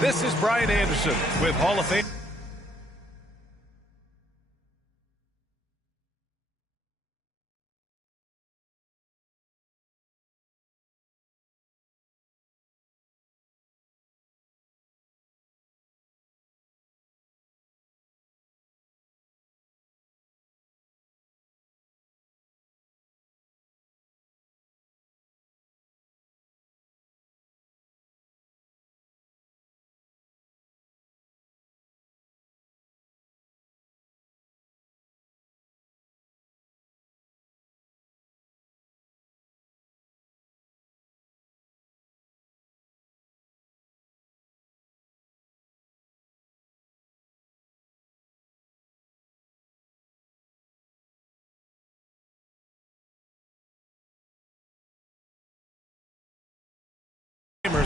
This is Brian Anderson with Hall of Fame.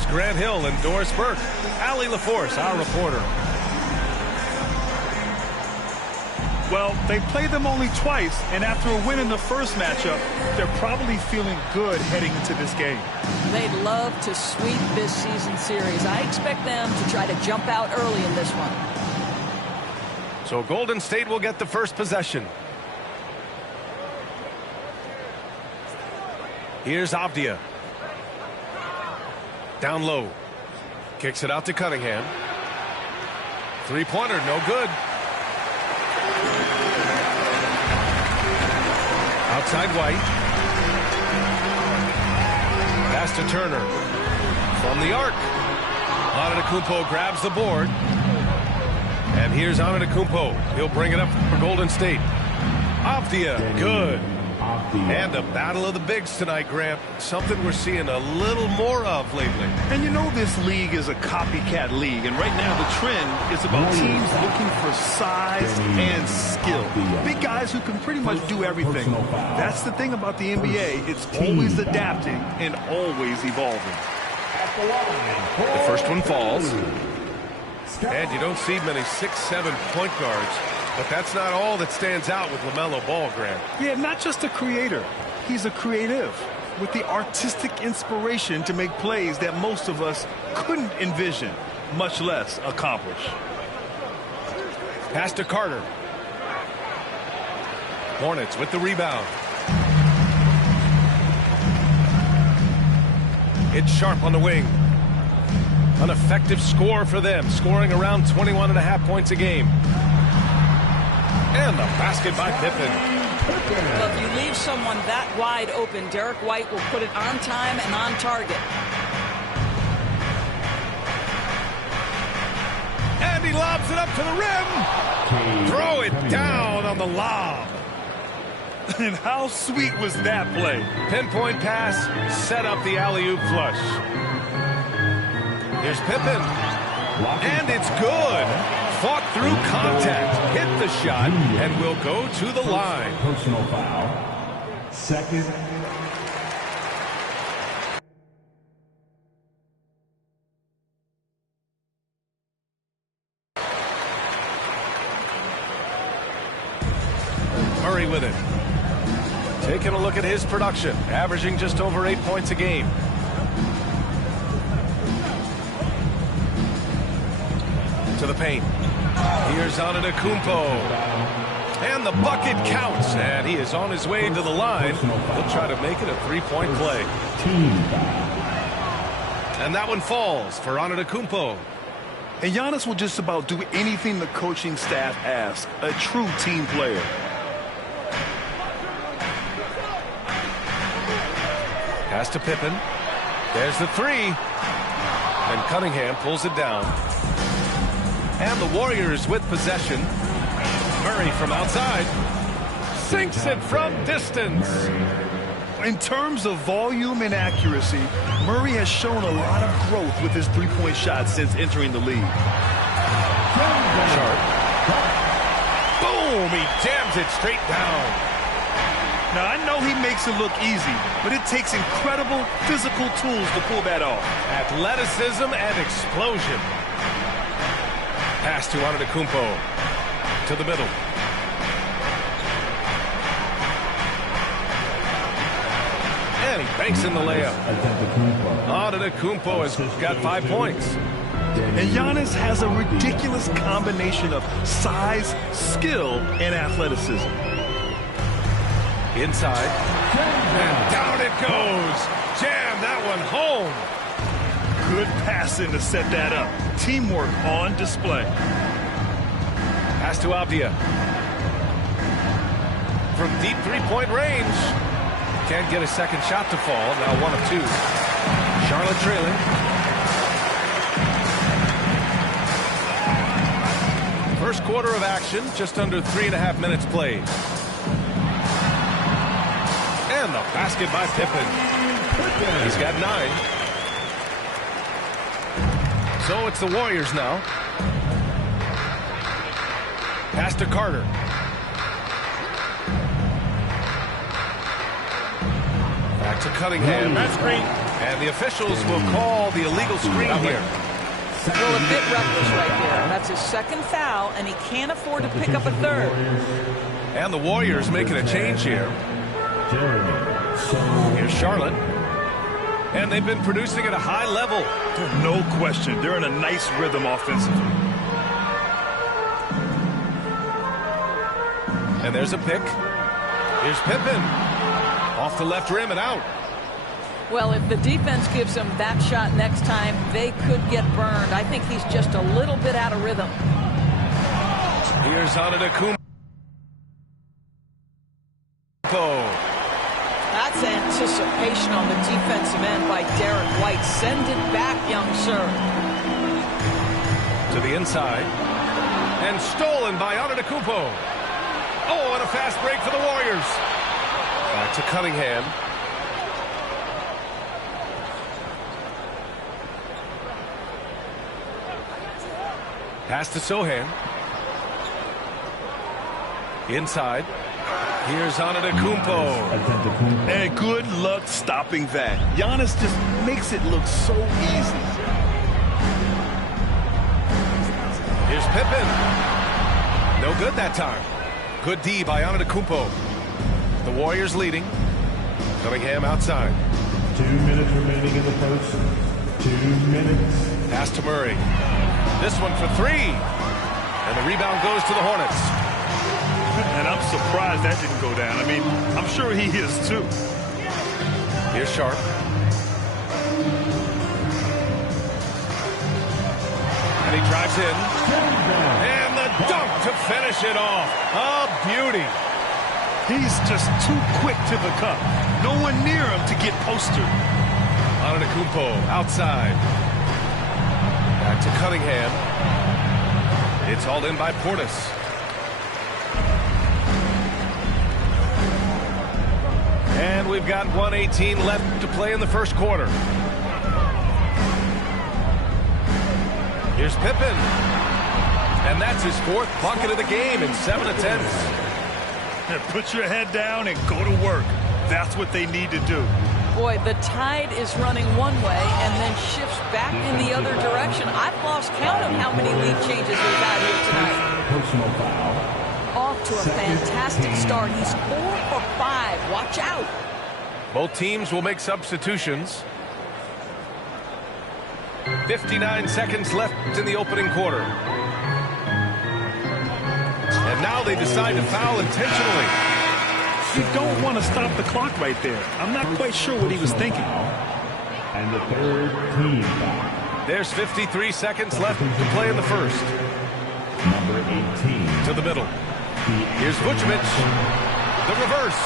Grant Hill and Doris Burke. Allie LaForce, our reporter. Well, they played them only twice, and after a win in the first matchup, they're probably feeling good heading into this game. They'd love to sweep this season series. I expect them to try to jump out early in this one. So Golden State will get the first possession. Here's Avdia. Down low. Kicks it out to Cunningham. Three-pointer, no good. Outside White. Pass to Turner. From the arc. Antetokounmpo grabs the board. And here's Antetokounmpo. He'll bring it up for Golden State. Avdia, good. And a battle of the bigs tonight, Grant. Something we're seeing a little more of lately. And you know this league is a copycat league, and right now the trend is about teams looking for size and skill. Big guys who can pretty much do everything. That's the thing about the NBA. It's always adapting and always evolving. The first one falls. And you don't see many 6'7" point guards. But that's not all that stands out with LaMelo Ball, Grant. Yeah, not just a creator. He's a creative with the artistic inspiration to make plays that most of us couldn't envision, much less accomplish. Pass to Carter. Hornets with the rebound. It's Sharp on the wing. An effective score for them, scoring around 21.5 points a game. And the basket by Pippen. Well, if you leave someone that wide open, Derek White will put it on time and on target. And he lobs it up to the rim. Throw it down on the lob. And how sweet was that play? Pinpoint pass, set up the alley-oop flush. Here's Pippen. And it's good. Fought through contact, hit the shot, and will go to the line. Personal foul. Second. Murray with it. Taking a look at his production, averaging just over 8 points a game. To the paint. Here's Antetokounmpo. And the bucket counts. And he is on his way to the line. He'll try to make it a three-point play. And that one falls for Antetokounmpo. And Giannis will just about do anything the coaching staff asks. A true team player. Pass to Pippen. There's the three. And Cunningham pulls it down. And the Warriors with possession. Murray from outside. Sinks it from distance. In terms of volume and accuracy, Murray has shown a lot of growth with his three-point shot since entering the league. Sharp. Boom! He jams it straight down. Now, I know he makes it look easy, but it takes incredible physical tools to pull that off. Athleticism and explosion. Pass to Antetokounmpo. To the middle. And he banks in the layup. Antetokounmpo has got 5 points. And Giannis has a ridiculous combination of size, skill, and athleticism. Inside. And down it goes. Jam that one home. Good passing to set that up. Teamwork on display. Pass to Avdia. From deep three-point range. Can't get a second shot to fall. Now 1 of 2. Charlotte trailing. First quarter of action, just under 3.5 minutes played. And the basket by Pippen. He's got 9. So it's the Warriors now. Pass to Carter. Back to Cunningham. That screen. And the officials will call the illegal screen here. Well, a bit reckless right there. That's his second foul, and he can't afford to pick up a third. And the Warriors making a change here. Here's Charlotte. And they've been producing at a high level. No question. They're in a nice rhythm offensively. And there's a pick. Here's Pippen. Off the left rim and out. Well, if the defense gives him that shot next time, they could get burned. I think he's just a little bit out of rhythm. Here's Antetokounmpo. That's anticipation on the defensive end by Derek White. Send it back, young sir. To the inside. And stolen by Antetokounmpo. Oh, and a fast break for the Warriors. Back to Cunningham. Pass to Sohan. Inside. Here's Antetokounmpo. And good luck stopping that. Giannis just makes it look so easy. Here's Pippen. No good that time. Good D by Antetokounmpo. The Warriors leading. Cunningham outside. 2 minutes remaining in the first. 2 minutes. Pass to Murray. This one for 3. And the rebound goes to the Hornets. And I'm surprised that didn't go down. I mean, I'm sure he is too. Here's Sharp. And he drives in. And the dunk to finish it off. A beauty. He's just too quick to the cup. No one near him to get postered. Antetokounmpo outside. Back to Cunningham. It's hauled in by Portis. And we've got 1:18 left to play in the first quarter. Here's Pippen. And that's his 4th bucket of the game in 7 attempts. Put your head down and go to work. That's what they need to do. Boy, the tide is running one way and then shifts back in the other direction. I've lost count of how many lead changes we've had here tonight. Personal foul. Off to a fantastic start. He's 4 for 5. Watch out. Both teams will make substitutions. 59 seconds left in the opening quarter. And now they decide to foul intentionally. You don't want to stop the clock right there. I'm not quite sure what he was thinking. And the third team foul. There's 53 seconds left to play in the first. Number 18. To the middle. Here's Vucevic. The reverse.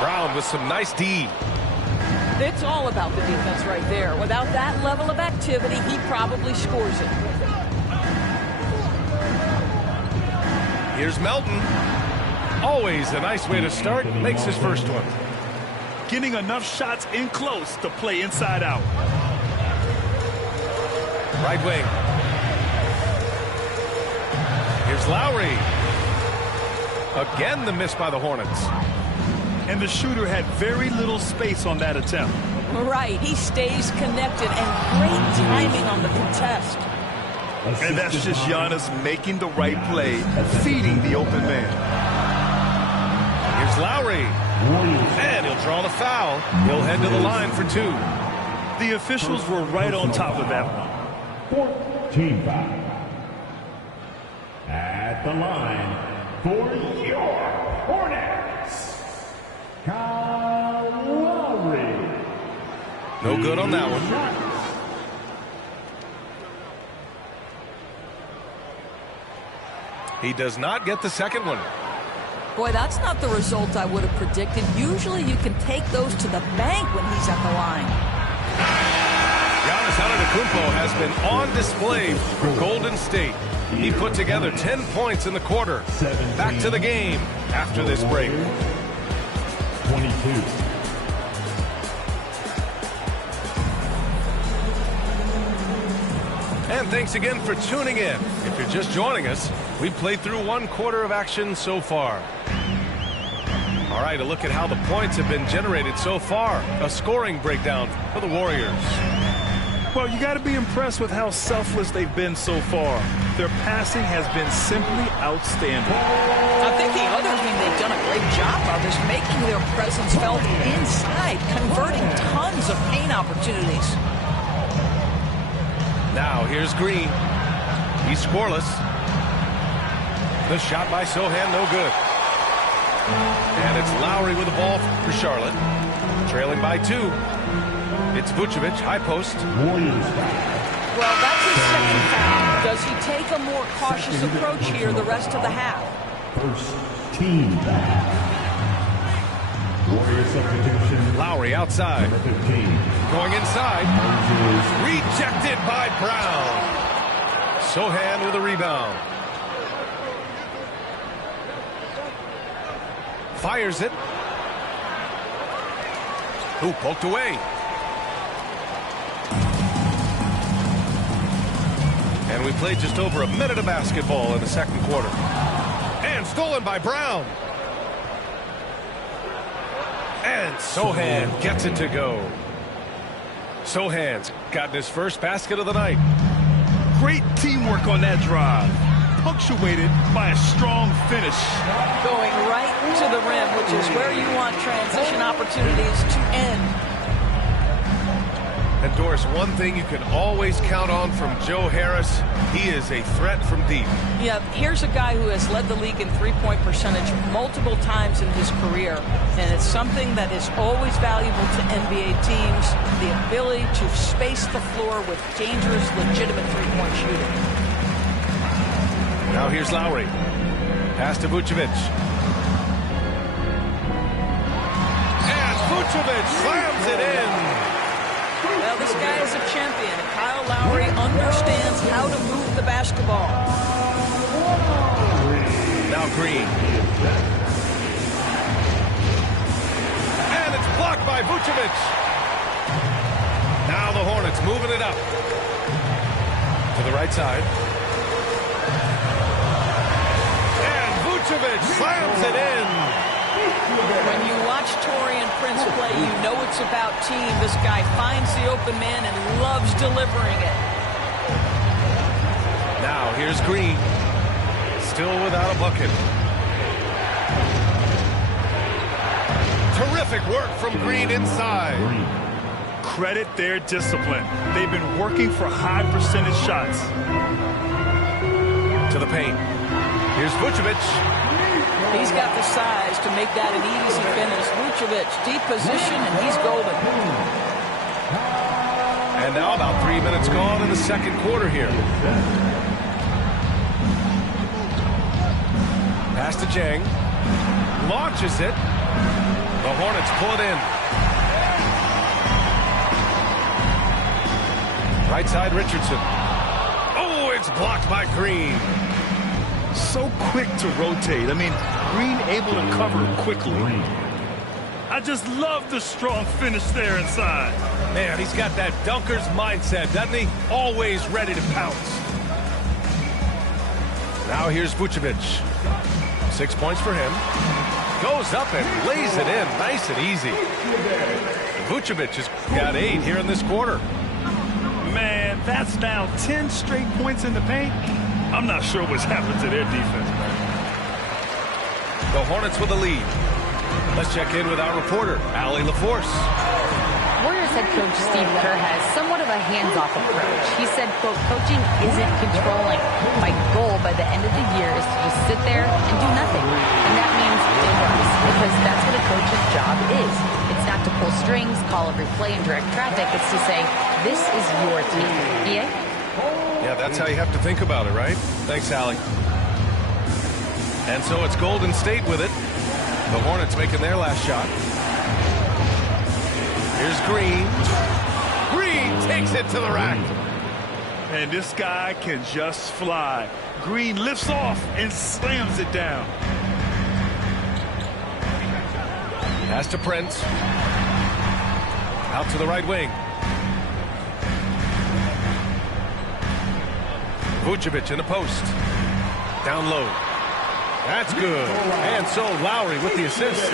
Brown with some nice D. It's all about the defense right there. Without that level of activity, he probably scores it. Here's Melton. Always a nice way to start. Makes his first one. Getting enough shots in close to play inside out. Right wing. Here's Lowry. Again, the miss by the Hornets. And the shooter had very little space on that attempt. Right. He stays connected and great timing on the contest. And that's just Giannis making the right play, feeding the open man. Here's Lowry. And he'll draw the foul. He'll head to the line for 2. The officials were right on top of that one. 14 foul. At the line for your Hornets, Kyle Lowry. No good on that one. He does not get the second one. Boy, that's not the result I would have predicted. Usually you can take those to the bank when he's at the line. Giannis Antetokounmpo has been on display for Golden State. He put together 10 points in the quarter. Back to the game after this break. 22. And thanks again for tuning in. If you're just joining us, we've played through one quarter of action so far. All right, a look at how the points have been generated so far. A scoring breakdown for the Warriors. Well, you got to be impressed with how selfless they've been so far. Their passing has been simply outstanding. I think the other thing they've done a great job of is making their presence felt inside, converting tons of paint opportunities. Now, here's Green. He's scoreless. The shot by Sohan, no good. And it's Lowry with the ball for Charlotte. Trailing by 2. It's Vucevic, high post. Warriors foul. Well, that's his second foul. Does he take a more cautious approach here the rest of the half? First team foul. Warrior substitution. Lowry outside. Number 15. Going inside. Moses. Rejected by Brown. Sohan with a rebound. Fires it. Ooh, poked away. And we played just over a minute of basketball in the second quarter. And stolen by Brown. And Sohan gets it to go. Sohan's gotten his first basket of the night. Great teamwork on that drive, punctuated by a strong finish. Going right to the rim, which is where you want transition opportunities to end. And Doris, one thing you can always count on from Joe Harris, he is a threat from deep. Yeah, here's a guy who has led the league in three-point percentage multiple times in his career, and it's something that is always valuable to NBA teams, the ability to space the floor with dangerous, legitimate three-point shooting. Now here's Lowry. Pass to Vucevic. And Vucevic slams it in. Well, this guy is a champion. Kyle Lowry understands how to move the basketball. Now Green. And it's blocked by Vucevic. Now the Hornets moving it up. To the right side. And Vucevic slams it in. When you watch Taurean Prince play, you know it's about team. This guy finds the open man and loves delivering it. Now here's Green. Still without a bucket. Terrific work from Green inside. Credit their discipline. They've been working for high percentage shots. To the paint. Here's Vucevic. He's got the size to make that an easy finish. Vucevic, deep position, and he's golden. And now about 3 minutes gone in the second quarter here. Pass to Jang. Launches it. The Hornets pull it in. Right side, Richardson. Oh, it's blocked by Green. So quick to rotate. I mean, Green able to cover quickly. I just love the strong finish there inside. Man, he's got that dunker's mindset, doesn't he? Always ready to pounce. Now here's Vucevic. 6 points for him. Goes up and lays it in. Nice and easy. Vucevic has got 8 here in this quarter. Man, that's now 10 straight points in the paint. I'm not sure what's happened to their defense, man. The Hornets with the lead. Let's check in with our reporter, Allie LaForce. Warriors head coach Steve Kerr has somewhat of a hands-off approach. He said quote, coaching isn't controlling. My goal by the end of the year is to just sit there and do nothing. And that means it works, because that's what a coach's job is. It's not to pull strings, call every play, and direct traffic. It's to say, this is your team. EA? Yeah, that's how you have to think about it, right? Thanks, Allie. And so it's Golden State with it. The Hornets making their last shot. Here's Green. Green takes it to the rack. And this guy can just fly. Green lifts off and slams it down. Pass to Prince. Out to the right wing. Vucevic in the post. Down low. That's good. And so Lowry with the assist.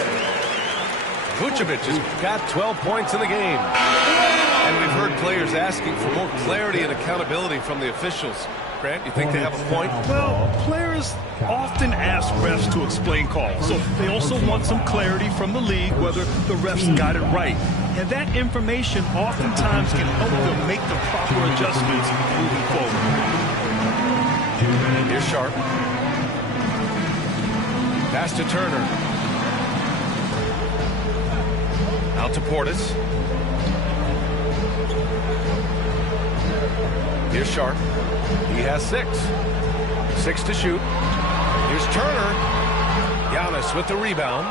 Vucevic has got 12 points in the game. And we've heard players asking for more clarity and accountability from the officials. Grant, you think they have a point? Well, players often ask refs to explain calls. So they also want some clarity from the league whether the refs got it right. And that information oftentimes can help them make the proper adjustments moving forward. Here's Sharp. Pass to Turner. Out to Portis. Here's Sharp. He has 6. 6 to shoot. Here's Turner. Giannis with the rebound.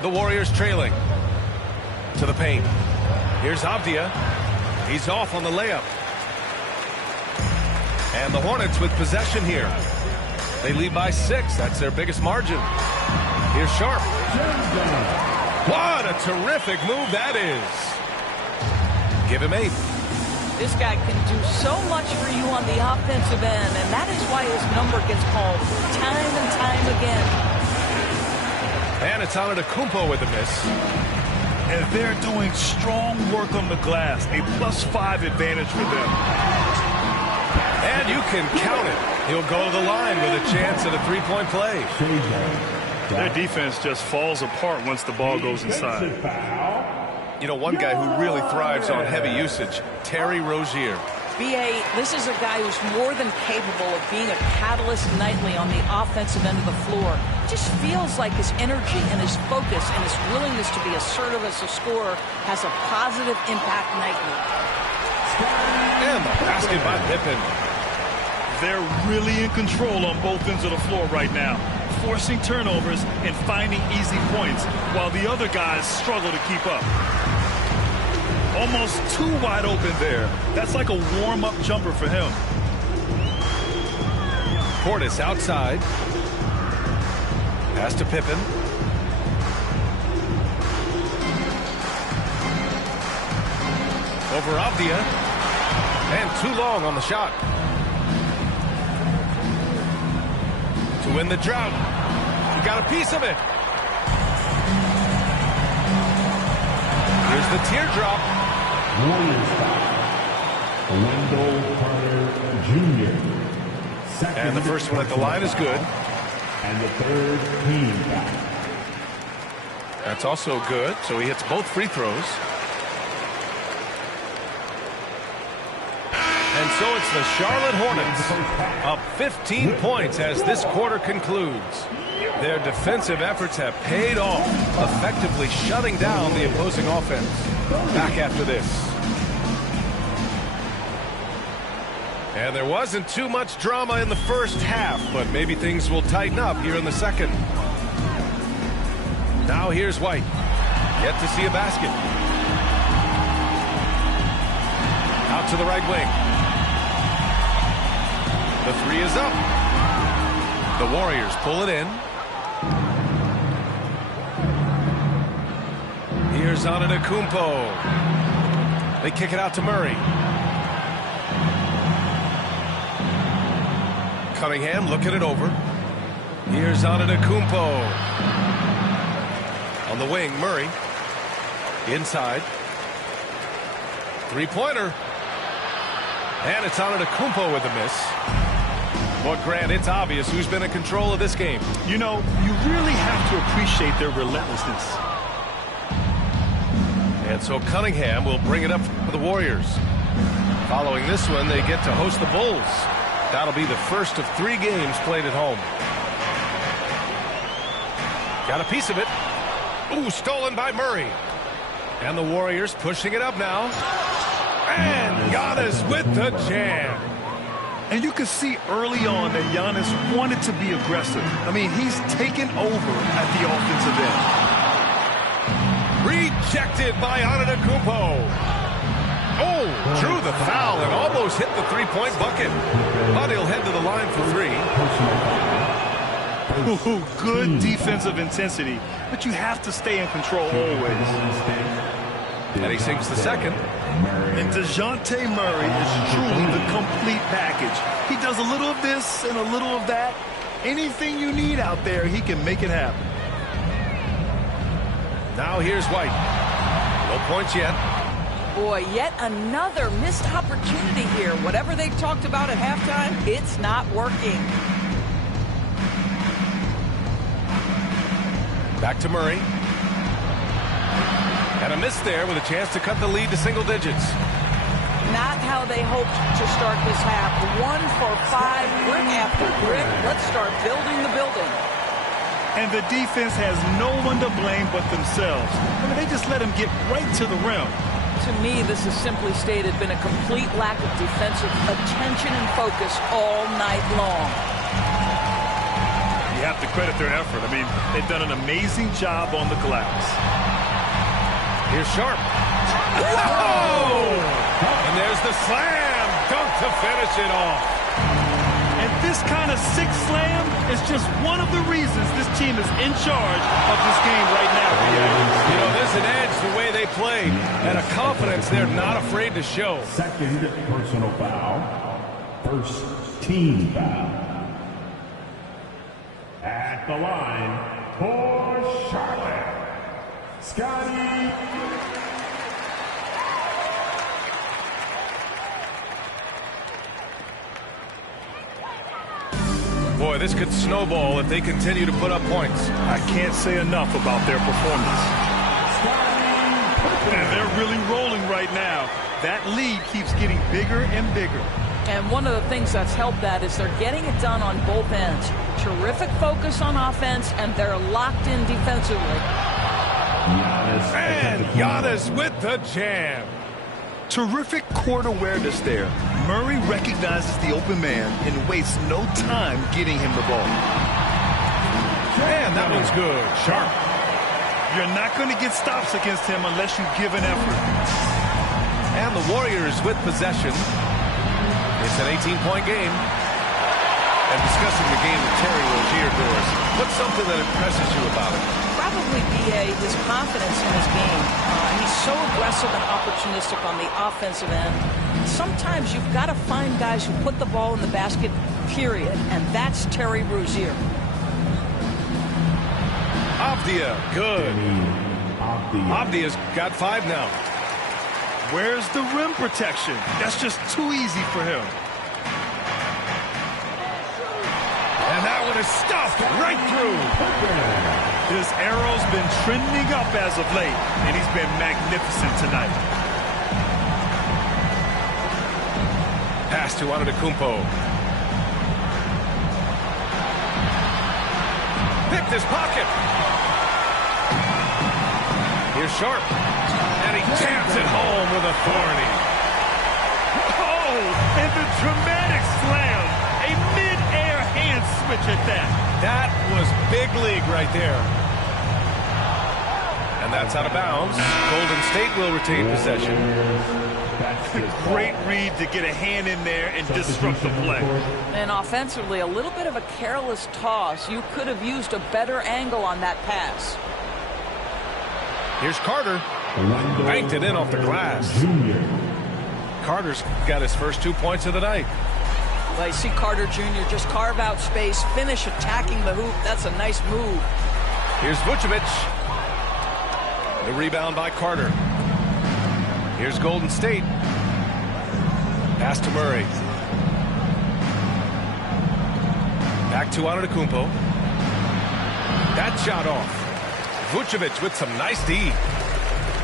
The Warriors trailing. To the paint. Here's Avdia. He's off on the layup. And the Hornets with possession here. They lead by 6. That's their biggest margin. Here's Sharp. What a terrific move that is. Give him 8. This guy can do so much for you on the offensive end, and that is why his number gets called time and time again. And it's Antetokounmpo with the miss. And they're doing strong work on the glass. A +5 advantage for them. And you can count it. He'll go to the line with a chance at a 3-point play. Their defense just falls apart once the ball goes inside. You know, one guy who really thrives on heavy usage, Terry Rozier. B.A., this is a guy who's more than capable of being a catalyst nightly on the offensive end of the floor. It just feels like his energy and his focus and his willingness to be assertive as a scorer has a positive impact nightly. And the basket by Pippen. They're really in control on both ends of the floor right now, forcing turnovers and finding easy points while the other guys struggle to keep up. Almost too wide open there. That's like a warm-up jumper for him. Portis outside. Pass to Pippen. Over Avdia. And too long on the shot. To win the drought. He got a piece of it. Here's the teardrop. Warriors foul. Wendell Carter Jr. Second And the first one at the line is good. And the third team foul. That's also good, so he hits both free throws. And so it's the Charlotte Hornets up 15 points as this quarter concludes. Their defensive efforts have paid off, effectively shutting down the opposing offense. Back after this. And there wasn't too much drama in the first half, but maybe things will tighten up here in the second. Now here's White. Yet to see a basket. Out to the right wing. The 3 is up. The Warriors pull it in. Here's Antetokounmpo. They kick it out to Murray. Cunningham looking it over. Here's Antetokounmpo. On the wing, Murray. Inside. Three-pointer. And it's Antetokounmpo with the miss. Well, Grant, it's obvious who's been in control of this game. You know, you really have to appreciate their relentlessness. And so Cunningham will bring it up for the Warriors. Following this one, they get to host the Bulls. That'll be the first of 3 games played at home. Got a piece of it. Ooh, stolen by Murray. And the Warriors pushing it up now. And Giannis with the jam. And you can see early on that Giannis wanted to be aggressive. I mean, he's taken over at the offensive end. Rejected by Antetokounmpo. Oh, drew the foul and almost hit the 3-point bucket. But he'll head to the line for 3. Ooh, good defensive intensity, but you have to stay in control always. And he sinks the second. And DeJounte Murray is truly the complete package. He does a little of this and a little of that. Anything you need out there, he can make it happen. Now here's White. No points yet. Boy, yet another missed opportunity here. Whatever they talked about at halftime, it's not working. Back to Murray. And a miss there with a chance to cut the lead to single digits. Not how they hoped to start this half. 1 for 5, brick after brick. Let's start building the building. And the defense has no one to blame but themselves. I mean, they just let him get right to the rim. To me, this is simply stated been a complete lack of defensive attention and focus all night long. You have to credit their effort. I mean, they've done an amazing job on the glass. Here's Sharp. Whoa! And there's the slam dunk to finish it off. And this kind of sick slam is just one of the reasons this team is in charge of this game right now. You know, there's an edge the way they play and a confidence they're not afraid to show. Second personal foul. First team foul. At the line for Charlotte, Scotty. Boy, this could snowball if they continue to put up points. I can't say enough about their performance. And they're really rolling right now. That lead keeps getting bigger and bigger. And one of the things that's helped that is they're getting it done on both ends. Terrific focus on offense, and they're locked in defensively. And Giannis with the jam. Terrific court awareness there. Murray recognizes the open man and wastes no time getting him the ball. And that one's good. Sharp. You're not going to get stops against him unless you give an effort. And the Warriors with possession. It's an 18-point game. And discussing the game with Terry Rozier, Doris, what's something that impresses you about it? Probably, B.A., his confidence in his game. He's so aggressive and opportunistic on the offensive end. Sometimes you've got to find guys who put the ball in the basket, period. And that's Terry Rozier. Avdia, good. Avdia's got 5 now. Where's the rim protection? That's just too easy for him. And that one is stuffed right through. His arrow's been trending up as of late, and he's been magnificent tonight. Pass to Antetokounmpo. Picked his pocket. Here's Sharp. And he jams it home with authority. Oh, and the dramatic slam. A mid-air hand switch at that. That was big league right there. And that's out of bounds. Golden State will retain possession. Great read to get a hand in there and disrupt the play. And offensively, a little bit of a careless toss. You could have used a better angle on that pass. Here's Carter. Banked it in off the glass. Carter's got his first 2 points of the night. Well, you see Carter Jr. just carve out space, finish attacking the hoop. That's a nice move. Here's Vucevic. The rebound by Carter. Here's Golden State. Pass to Murray. Back to Antetokounmpo. That shot off. Vucevic with some nice D.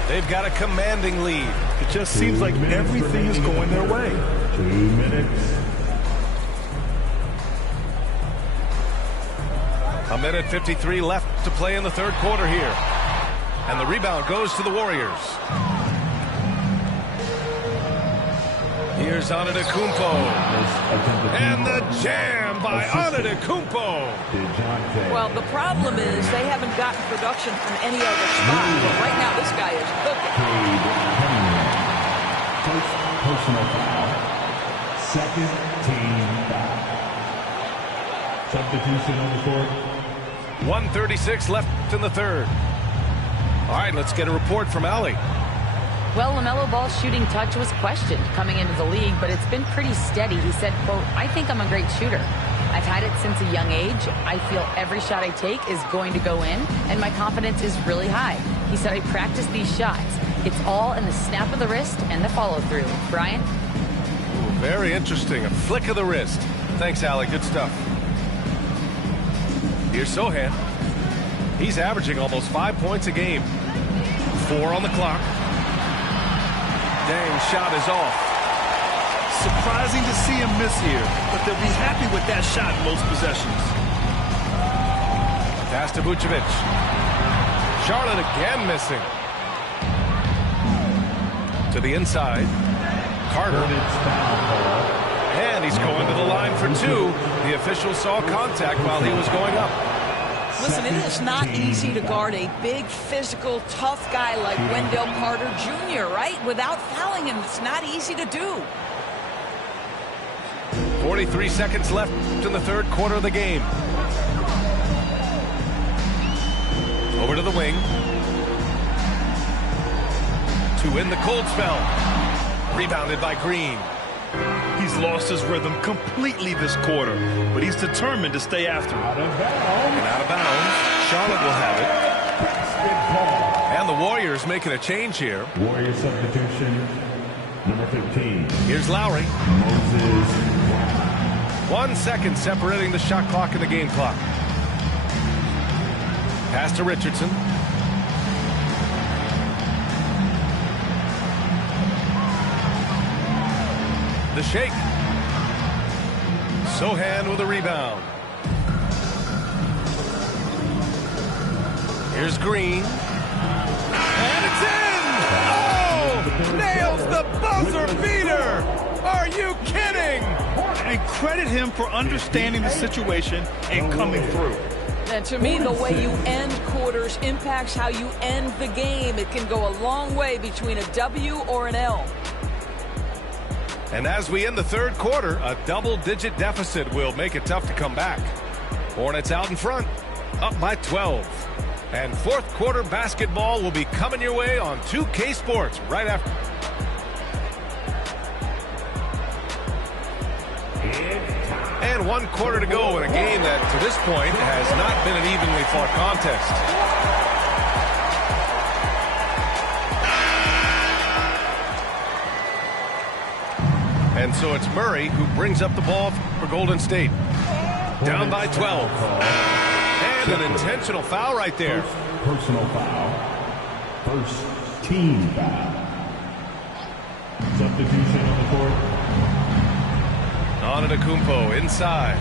They've got a commanding lead. It just seems like everything is going their way. 2 minutes. A minute 53 left to play in the third quarter here. And the rebound goes to the Warriors. Here's Antetokounmpo. And the jam by Antetokounmpo. Well, the problem is they haven't gotten production from any other spot. But right now, this guy is cooking. First personal foul. Second team foul. Substitution on the court. 1:36 left in the third. All right, let's get a report from Allie. Well, LaMelo Ball's shooting touch was questioned coming into the league, but it's been pretty steady. He said, quote, "I think I'm a great shooter. I've had it since a young age. I feel every shot I take is going to go in, and my confidence is really high." He said, "I practice these shots. It's all in the snap of the wrist and the follow-through." Brian? Ooh, very interesting. A flick of the wrist. Thanks, Allie. Good stuff. Here's Sohan. He's averaging almost 5 points a game. 4 on the clock. Dang, shot is off. Surprising to see him miss here, but they'll be happy with that shot most possessions. Pass to Vucevic. Charlotte again missing. To the inside. Carter. And he's going to the line for 2. The official saw contact while he was going up. Listen, it is not easy to guard a big, physical, tough guy like Wendell Carter Jr., right? Without fouling him, it's not easy to do. 43 seconds left in the third quarter of the game. Over to the wing. To win the cold spell. Rebounded by Green. He's lost his rhythm completely this quarter, but he's determined to stay after it. And out of bounds. Charlotte will have it. And the Warriors making a change here. Warrior substitution, number 15. Here's Lowry. Moses. 1 second separating the shot clock and the game clock. Pass to Richardson. The shake. Sohan with a rebound. Here's Green. And it's in! Oh! Nails the buzzer beater! Are you kidding? And credit him for understanding the situation and coming through. And to me, the way you end quarters impacts how you end the game. It can go a long way between a W or an L. And as we end the third quarter, a double-digit deficit will make it tough to come back. Hornets out in front, up by 12. And fourth quarter basketball will be coming your way on 2K Sports right after. And 1 quarter to go in a game that, to this point, has not been an evenly fought contest. And so it's Murray who brings up the ball for Golden State. Down by 12. And an intentional foul right there. Personal foul. First team foul. Substitution on the court. Antetokounmpo inside.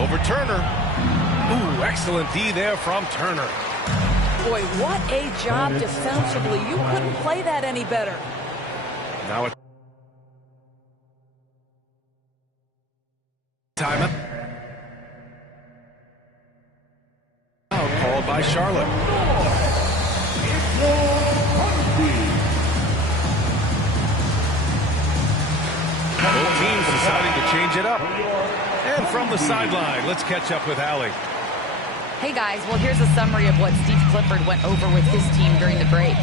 Over Turner. Ooh, excellent D there from Turner. Boy, what a job defensively. You couldn't play that any better. Now it's timeout. Called by Charlotte. Both teams deciding to change it up. And from the sideline, let's catch up with Allie. Hey guys, well here's a summary of what Steve Clifford went over with his team during the break.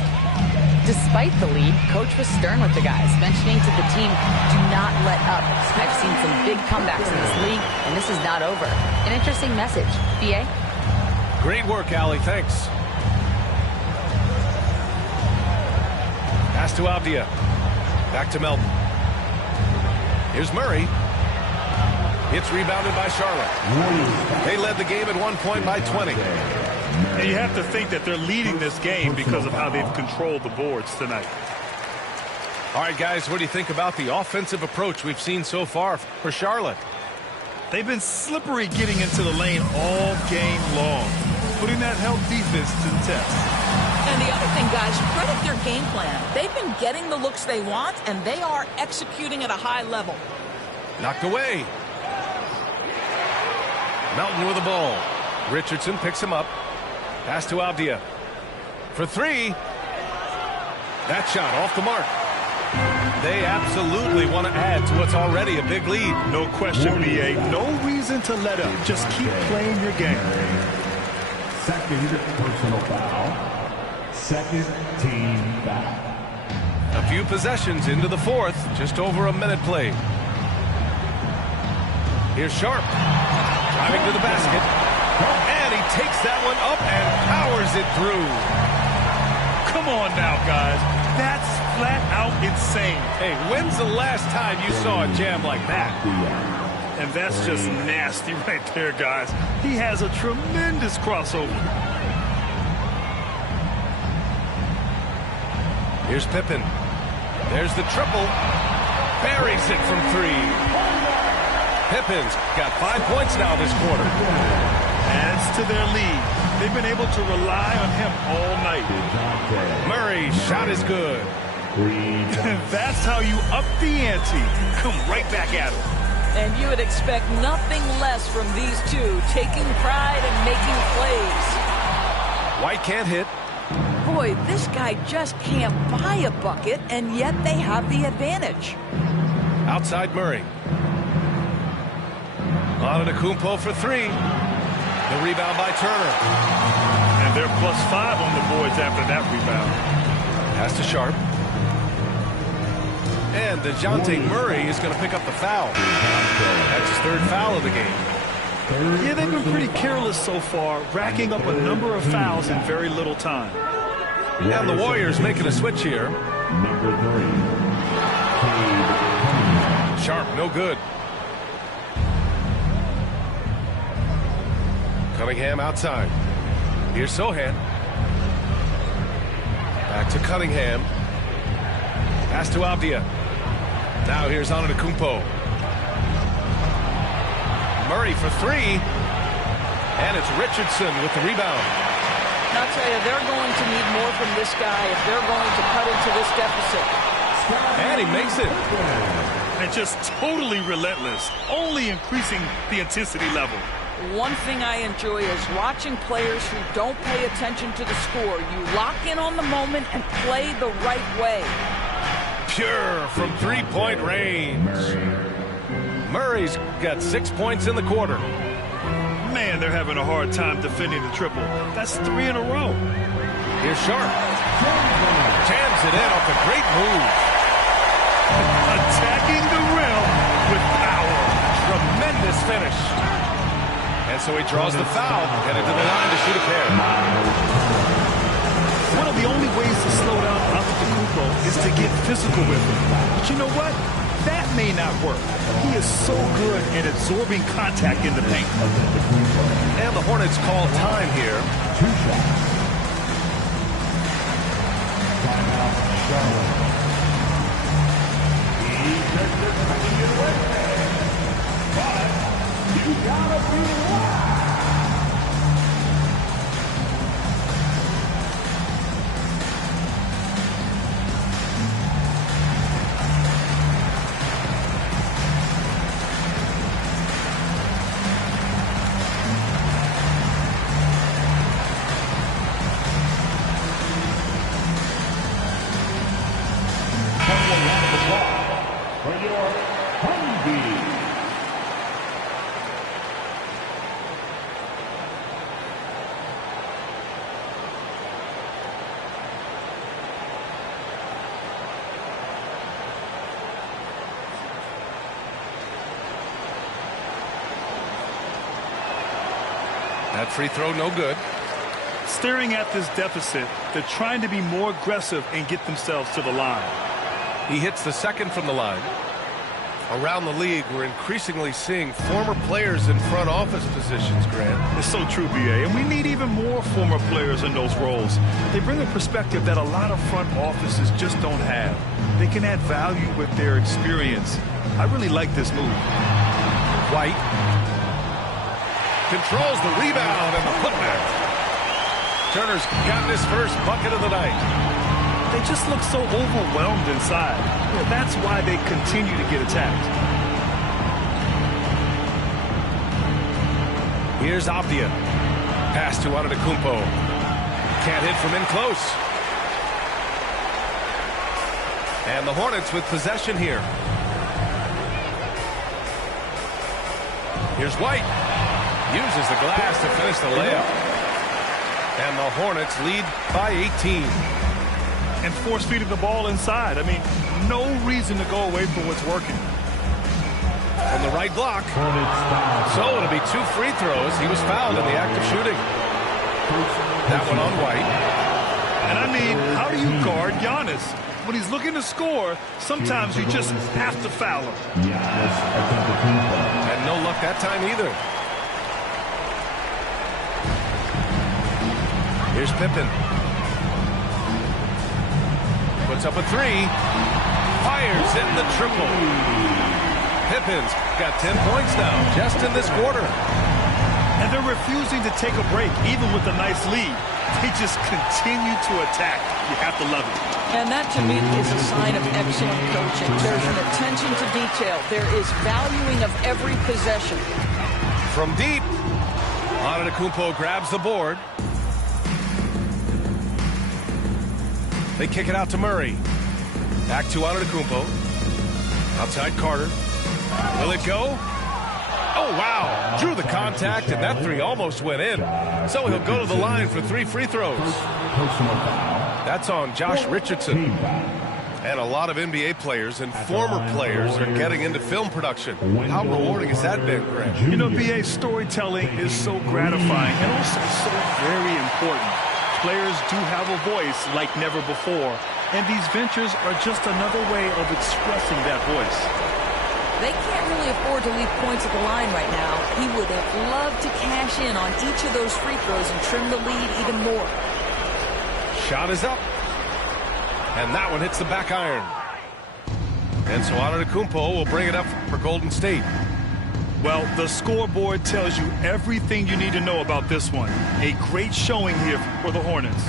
Despite the lead, coach was stern with the guys, mentioning to the team, do not let up. I've seen some big comebacks in this league, and this is not over. An interesting message. B.A.? Great work, Allie. Thanks. Pass to Avdia. Back to Melton. Here's Murray. It's rebounded by Charlotte. They led the game at 1 point by 20. And you have to think that they're leading this game because of how they've controlled the boards tonight. All right, guys, what do you think about the offensive approach we've seen so far for Charlotte? They've been slippery getting into the lane all game long, putting that help defense to the test. And the other thing, guys, credit their game plan. They've been getting the looks they want, and they are executing at a high level. Knocked away. Melton with the ball. Richardson picks him up. Pass to Avdia. For three. That shot off the mark. They absolutely want to add to what's already a big lead. No question, B.A. No reason to let up. Just keep playing your game. Second personal foul. Second team foul. A few possessions into the fourth. Just over a minute played. Here's Sharp. Driving to the basket. And he takes that one up and powers it through. Come on now, guys. That's flat out insane. Hey, when's the last time you saw a jam like that? And that's just nasty right there, guys. He has a tremendous crossover. Here's Pippen. There's the triple. Buries it from three. Pippen's got 5 points now this quarter. Adds to their lead. They've been able to rely on him all night. Murray's shot is good. That's how you up the ante. Come right back at him. And you would expect nothing less from these two, taking pride and making plays. White can't hit. Boy, this guy just can't buy a bucket, and yet they have the advantage. Outside Murray. Antetokounmpo for three. The rebound by Turner. And they're +5 on the boards after that rebound. Pass to Sharp. And DeJounte Murray is going to pick up the foul. That's his third foul of the game. Yeah, they've been pretty careless so far, racking up a number of fouls in very little time. And the Warriors making a switch here. Number 3. Sharp, no good. Cunningham outside. Here's Sohan. Back to Cunningham. Pass to Avdia. Now here's Antetokounmpo. Murray for three. And it's Richardson with the rebound. And I'll tell you, they're going to need more from this guy if they're going to cut into this deficit. And he makes it. And just totally relentless, only increasing the intensity level. One thing I enjoy is watching players who don't pay attention to the score. You lock in on the moment and play the right way. Pure from three-point range. Murray's got 6 points in the quarter. Man, they're having a hard time defending the triple. That's 3 in a row. Here's Sharp. Jams it in off a great move. Attacking the rim with power. Tremendous finish. And so he draws the foul, headed to the line to shoot a pair. One of the only ways to slow down Antetokounmpo is to get physical with him. But you know what? That may not work. He is so good at absorbing contact in the paint. And the Hornets call time here. 2 shots. Timeout, Charlotte. Defensive coming your way. But you gotta be wild. That free throw, no good. Staring at this deficit, they're trying to be more aggressive and get themselves to the line. He hits the second from the line. Around the league, we're increasingly seeing former players in front office positions, Grant. It's so true, B.A., and we need even more former players in those roles. They bring a perspective that a lot of front offices just don't have. They can add value with their experience. I really like this move. White controls the rebound and the putback. Turner's gotten his first bucket of the night. They just look so overwhelmed inside. Yeah, that's why they continue to get attacked. Here's Avdia. Pass to Antetokounmpo. Can't hit from in close. And the Hornets with possession here. Here's White. Uses the glass to finish the layup. And the Hornets lead by 18. And force-feeding the ball inside. I mean, no reason to go away from what's working. From the right block. So it'll be 2 free throws. He was fouled in the act of shooting. That one on White. And I mean, how do you guard Giannis? When he's looking to score, sometimes you just have to foul him. And no luck that time either. Here's Pippen. Puts up a 3. Fires in the triple. Pippin's got 10 points now, just in this quarter. And they're refusing to take a break, even with a nice lead. They just continue to attack. You have to love it. And that, to me, is a sign of excellent coaching. There's an attention to detail. There is valuing of every possession. From deep, Antetokounmpo grabs the board. They kick it out to Murray. Back to Antetokounmpo. Outside Carter. Will it go? Oh, wow. Drew the contact, and that 3 almost went in. So he'll go to the line for 3 free throws. That's on Josh Richardson. And a lot of NBA players and former players are getting into film production. How rewarding has that been, Grant? You know, BA, storytelling is so gratifying and also so very important. Players do have a voice like never before, and these ventures are just another way of expressing that voice. They can't really afford to leave points at the line right now. He would have loved to cash in on each of those free throws and trim the lead even more. Shot is up. And that one hits the back iron. And so Antetokounmpo will bring it up for Golden State. Well, the scoreboard tells you everything you need to know about this one. A great showing here for the Hornets.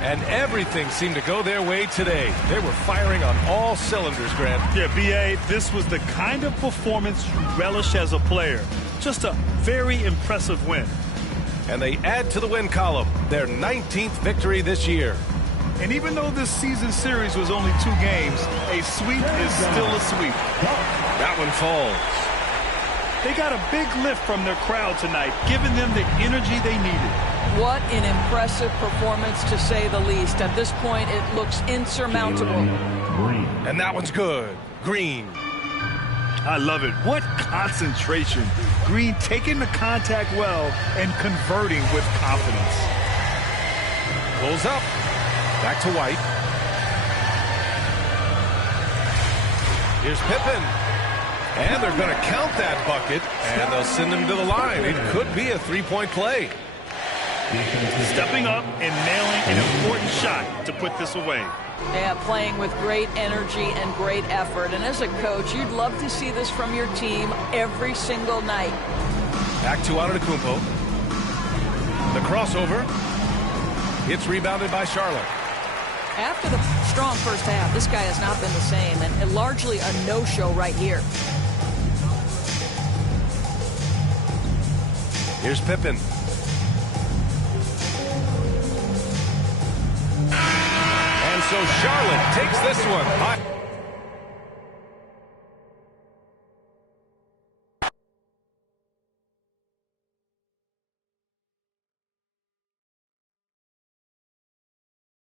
And everything seemed to go their way today. They were firing on all cylinders, Grant. Yeah, B.A., this was the kind of performance you relish as a player. Just a very impressive win. And they add to the win column, their 19th victory this year. And even though this season series was only 2 games, a sweep is still a sweep. That one falls. They got a big lift from their crowd tonight, giving them the energy they needed. What an impressive performance, to say the least. At this point, it looks insurmountable. And that one's good. Green. I love it. What concentration. Green taking the contact well and converting with confidence. Pulls up. Back to White. Here's Pippen. And they're going to count that bucket, and they'll send him to the line. It could be a 3-point play. Stepping up and nailing an important shot to put this away. Yeah, playing with great energy and great effort. And as a coach, you'd love to see this from your team every single night. Back to Antetokounmpo. The crossover. It's rebounded by Charlotte. After the strong first half, this guy has not been the same, and largely a no-show right here. Here's Pippen. And so Charlotte takes this one.